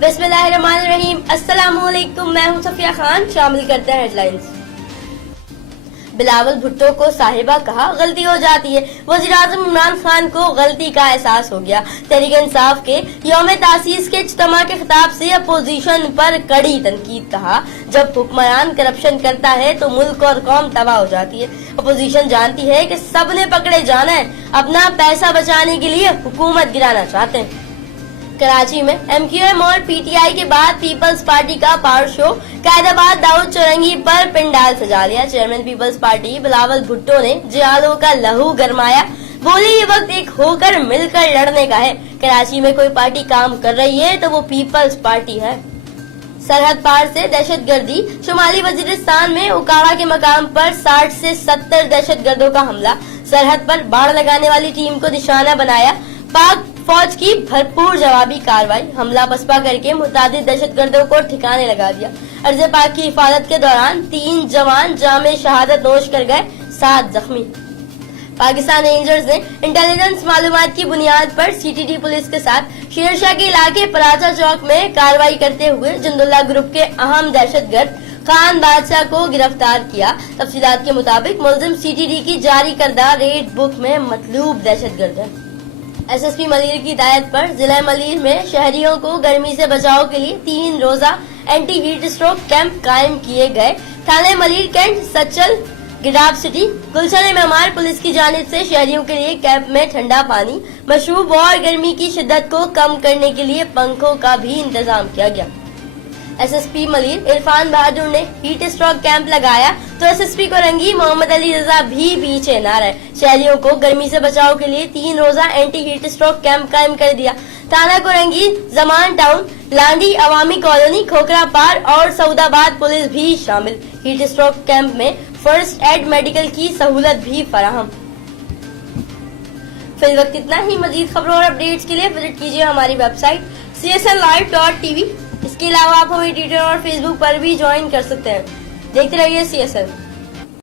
बिस्मिल्लाहिर्रहमानिर्रहीम। अस्सलामुअलैकुम, मैं हूं सफिया खान। शामिल करते हैं हेडलाइंस। बिलावल भुट्टो को साहिबा कहा, गलती हो जाती है। वज़ीर-ए-आज़म इमरान खान को गलती का एहसास हो गया। तहरीक इंसाफ के यौम तासीस के इज्तिमा के खिताब से अपोजिशन पर कड़ी तनकीद। कहा, जब हुक्मरान करप्शन करता है तो मुल्क और कौम तबाह हो जाती है। अपोजिशन जानती है कि सबने पकड़े जाना है, अपना पैसा बचाने के लिए हुकूमत गिराना चाहते हैं। कराची में MQM और PTI के बाद पीपल्स पार्टी का पावर शो। कैदाबाद दाऊद चौरंगी पर पिंडाल सजा लिया। चेयरमैन पीपल्स पार्टी बिलावल भुट्टो ने जियालों का लहू गरमाया। बोले, ये वक्त एक होकर मिलकर लड़ने का है। कराची में कोई पार्टी काम कर रही है तो वो पीपल्स पार्टी है। सरहद पार से दहशतगर्दी। शुमाली वजीरिस्तान में उकाड़ा के मकाम पर 60 से 70 दहशतगर्दों का हमला। सरहद पर बाड़ लगाने वाली टीम को निशाना बनाया। पाक फौज की भरपूर जवाबी कार्रवाई। हमला पसपा करके मुतादिद दहशतगर्दों को ठिकाने लगा दिया। अर्ज़ पाक की हिफाजत के दौरान 3 जवान जामे शहादत नोश कर गए, 7 जख्मी। पाकिस्तान रेंजर्स ने इंटेलिजेंस मालूमात की बुनियाद पर CTD पुलिस के साथ शेरशाह के इलाके पराचा चौक में कार्रवाई करते हुए जंदुल्ला ग्रुप के अहम दहशतगर्द खान बादशाह को गिरफ्तार किया। तफसीलात के मुताबिक मुलजिम CTD की जारी करदा रेड बुक में मतलूब दहशतगर्द है। SSP मलीर की हिदायत पर जिला मलीर में शहरियों को गर्मी से बचाव के लिए 3 रोजा एंटी हीट स्ट्रोक कैंप कायम किए गए। थाने मलीर कैंट, सचल, गिडाब सिटी, गुलशन मेहमान पुलिस की जानिब से शहरियों के लिए कैंप में ठंडा पानी, मशरूब और गर्मी की शिद्दत को कम करने के लिए पंखों का भी इंतजाम किया गया। SSP मलीर इरफान बहादुर ने हीट स्ट्रोक कैंप लगाया तो SSP कोरंगी मोहम्मद अली रजा भी पीछे न रहे। शहरियों को गर्मी से बचाव के लिए 3 रोजा एंटी हीट स्ट्रोक कैंप कायम कर दिया। थाना कोरंगी, जमान टाउन, लांडी अवामी कॉलोनी, खोखरा पार और सऊदाबाद पुलिस भी शामिल। हीट स्ट्रोक कैंप में फर्स्ट एड मेडिकल की सहूलत भी फराहम। फिर वक्त इतना ही। मजीद खबरों और अपडेट्स के लिए विजिट कीजिए हमारी वेबसाइट csnlive.tv। इसके अलावा आप हमें ट्विटर और फेसबुक पर भी ज्वाइन कर सकते हैं। देखते रहिए CSN।